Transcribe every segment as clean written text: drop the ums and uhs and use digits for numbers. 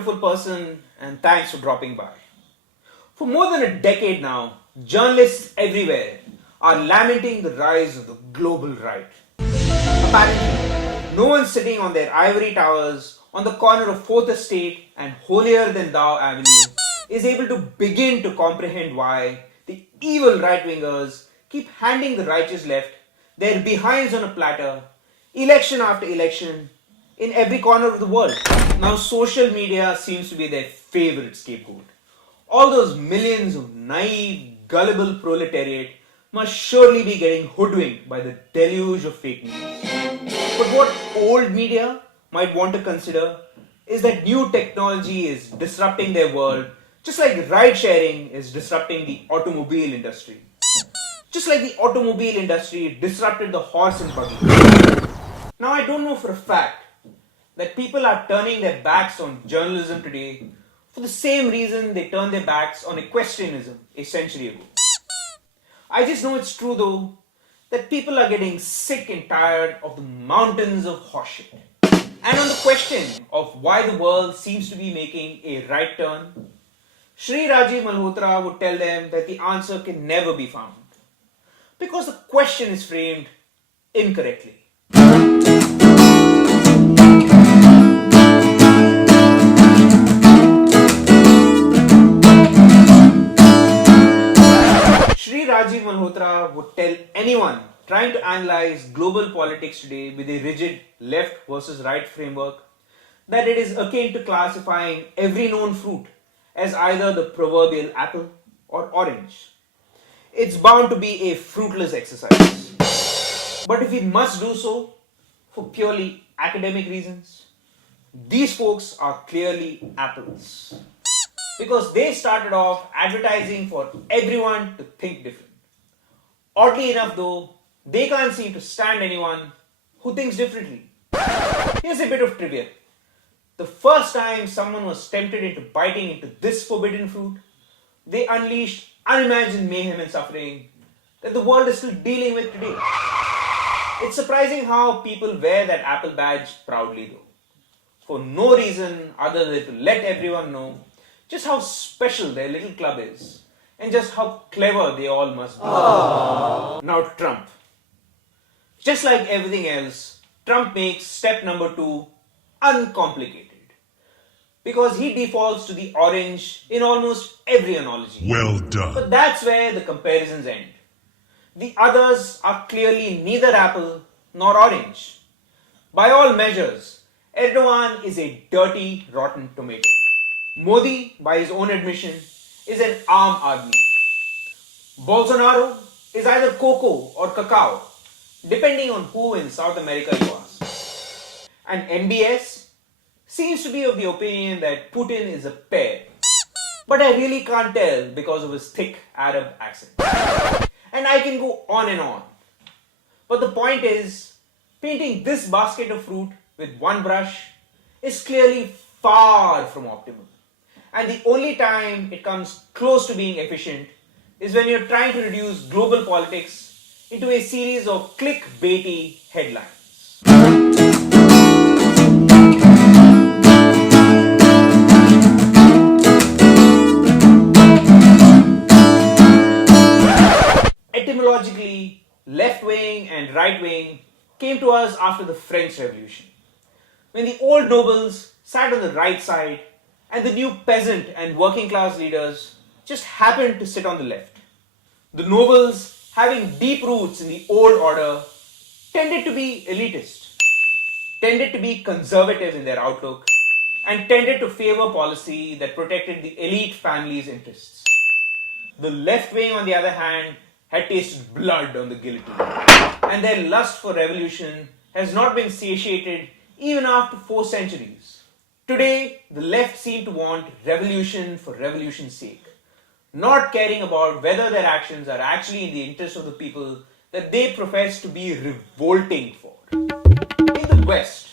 wonderful person, and thanks for dropping by. For more than a decade now, journalists everywhere are lamenting the rise of the global right. Apparently, no one sitting on their ivory towers on the corner of 4th Estate and Holier Than Thou Avenue is able to begin to comprehend why the evil right-wingers keep handing the righteous left their behinds on a platter, election after election, in every corner of the world. Now social media seems to be their favorite scapegoat. All those millions of naive, gullible proletariat must surely be getting hoodwinked by the deluge of fake news. But what old media might want to consider is that new technology is disrupting their world, just like ride sharing is disrupting the automobile industry. Just like the automobile industry disrupted the horse and buggy. Now I don't know for a fact that people are turning their backs on journalism today for the same reason they turned their backs on equestrianism a century ago. I just know it's true though that people are getting sick and tired of the mountains of horseshit. And on the question of why the world seems to be making a right turn, Shree Rajiv Malhotra would tell them that the answer can never be found. Because the question is framed incorrectly. Shree Rajiv Malhotra would tell anyone trying to analyze global politics today with a rigid left versus right framework that it is akin to classifying every known fruit as either the proverbial apple or orange. It's bound to be a fruitless exercise. But if we must do so for purely academic reasons, these folks are clearly apples. Because they started off advertising for everyone to think different. Oddly enough though, they can't seem to stand anyone who thinks differently. Here's a bit of trivia. The first time someone was tempted into biting into this forbidden fruit, they unleashed unimagined mayhem and suffering that the world is still dealing with today. It's surprising how people wear that apple badge proudly though, for no reason other than to let everyone know just how special their little club is and just how clever they all must be. Aww. Now Trump. Just like everything else, Trump makes step number 2 uncomplicated. Because he defaults to the orange in almost every analogy. Well done. But that's where the comparisons end. The others are clearly neither apple nor orange. By all measures, Erdogan is a dirty, rotten tomato. Modi, by his own admission, is an armed army. Bolsonaro is either cocoa or cacao, depending on who in South America you ask. And MBS seems to be of the opinion that Putin is a pear. But I really can't tell because of his thick Arab accent. And I can go on and on. But the point is, painting this basket of fruit with one brush is clearly far from optimal. And the only time it comes close to being efficient is when you're trying to reduce global politics into a series of clickbaity headlines. Etymologically, left wing and right wing came to us after the French Revolution, when the old nobles sat on the right side and the new peasant and working class leaders just happened to sit on the left. The nobles, having deep roots in the old order, tended to be elitist, tended to be conservative in their outlook, and tended to favor policy that protected the elite family's interests. The left wing, on the other hand, had tasted blood on the guillotine, and their lust for revolution has not been satiated even after 4 centuries. Today, the left seem to want revolution for revolution's sake, not caring about whether their actions are actually in the interest of the people that they profess to be revolting for. In the West,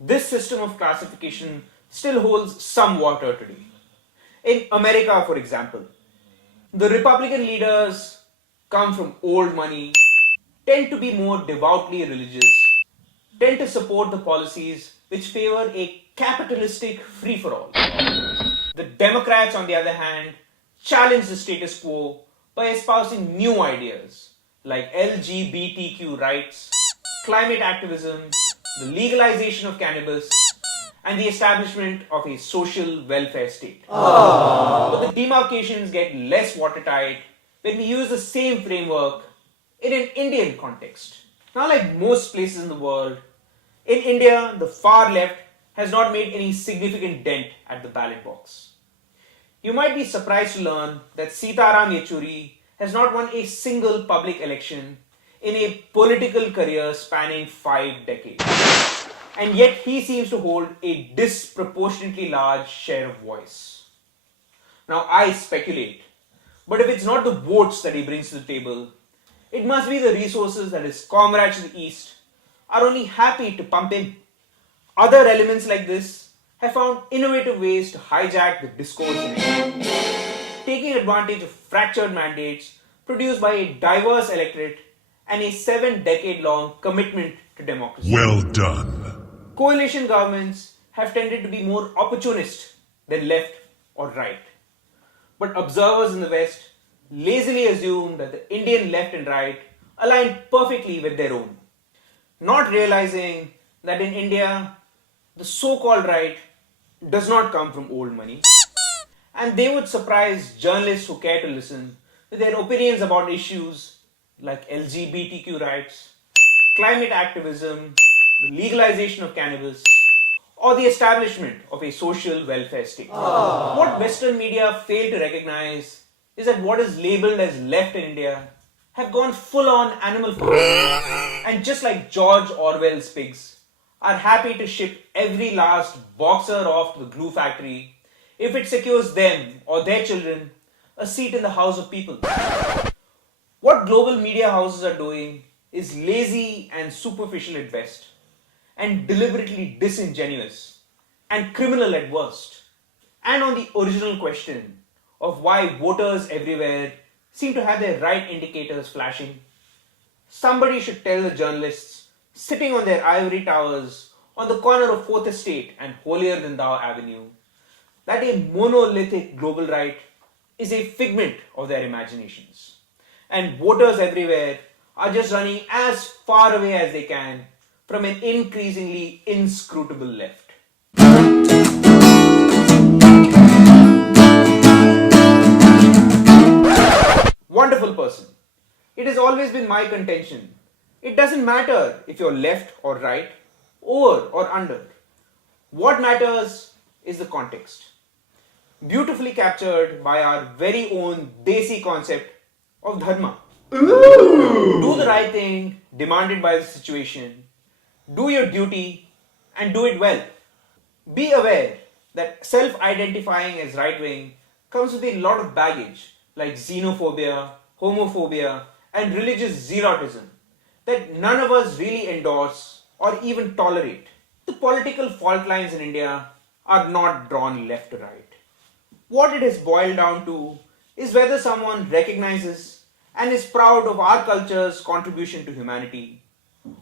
this system of classification still holds some water today. In America, for example, the Republican leaders come from old money, tend to be more devoutly religious, tend to support the policies which favor a capitalistic free-for-all. The Democrats, on the other hand, challenge the status quo by espousing new ideas like LGBTQ rights, climate activism, the legalization of cannabis, and the establishment of a social welfare state. But the demarcations get less watertight when we use the same framework in an Indian context. Now, like most places in the world, in India, the far left has not made any significant dent at the ballot box. You might be surprised to learn that Sitaram Yechuri has not won a single public election in a political career spanning 5 decades. And yet he seems to hold a disproportionately large share of voice. Now I speculate, but if it's not the votes that he brings to the table, it must be the resources that his comrades in the East are only happy to pump in. Other elements like this have found innovative ways to hijack the discourse in India, taking advantage of fractured mandates produced by a diverse electorate and a 7-decade-long commitment to democracy. Well done. Coalition governments have tended to be more opportunist than left or right. But observers in the West lazily assume that the Indian left and right align perfectly with their own, not realizing that in India, the so-called right does not come from old money. And they would surprise journalists who care to listen with their opinions about issues like LGBTQ rights, climate activism, the legalization of cannabis, or the establishment of a social welfare state. What Western media fail to recognize is that what is labeled as left in India have gone full-on animal farm, and just like George Orwell's pigs, are happy to ship every last boxer off to the glue factory if it secures them or their children a seat in the House of People. What global media houses are doing is lazy and superficial at best, and deliberately disingenuous and criminal at worst. And on the original question of why voters everywhere seem to have their right indicators flashing, somebody should tell the journalists sitting on their ivory towers on the corner of 4th Estate and Holier Than Thou Avenue that a monolithic global right is a figment of their imaginations, and voters everywhere are just running as far away as they can from an increasingly inscrutable left. Wonderful person. It has always been my contention. It doesn't matter if you're left or right, over or under. What matters is the context. Beautifully captured by our very own Desi concept of Dharma. Do the right thing demanded by the situation. Do your duty and do it well. Be aware that self-identifying as right-wing comes with a lot of baggage like xenophobia, homophobia, and religious zelotism that none of us really endorse or even tolerate. The political fault lines in India are not drawn left to right. What it has boiled down to is whether someone recognizes and is proud of our culture's contribution to humanity,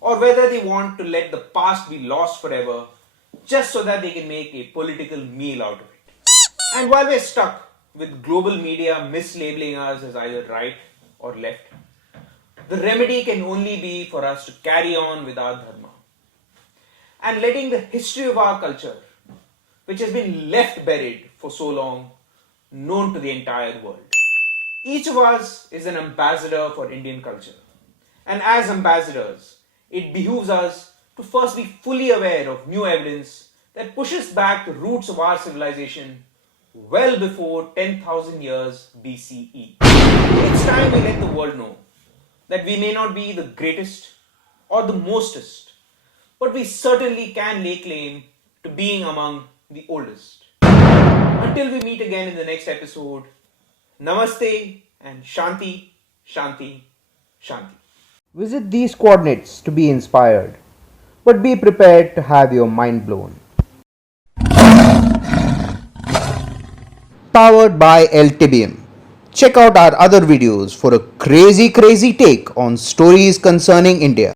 or whether they want to let the past be lost forever just so that they can make a political meal out of it. And while we're stuck with global media mislabeling us as either right or left, the remedy can only be for us to carry on with our dharma and letting the history of our culture, which has been left buried for so long, known to the entire world. Each of us is an ambassador for Indian culture, and as ambassadors, it behooves us to first be fully aware of new evidence that pushes back the roots of our civilization well before 10,000 years BCE. It's time we let the world know that we may not be the greatest or the mostest, but we certainly can lay claim to being among the oldest. Until we meet again in the next episode, Namaste and Shanti, Shanti, Shanti. Visit these coordinates to be inspired, but be prepared to have your mind blown. Powered by LTBM. Check out our other videos for a crazy take on stories concerning India.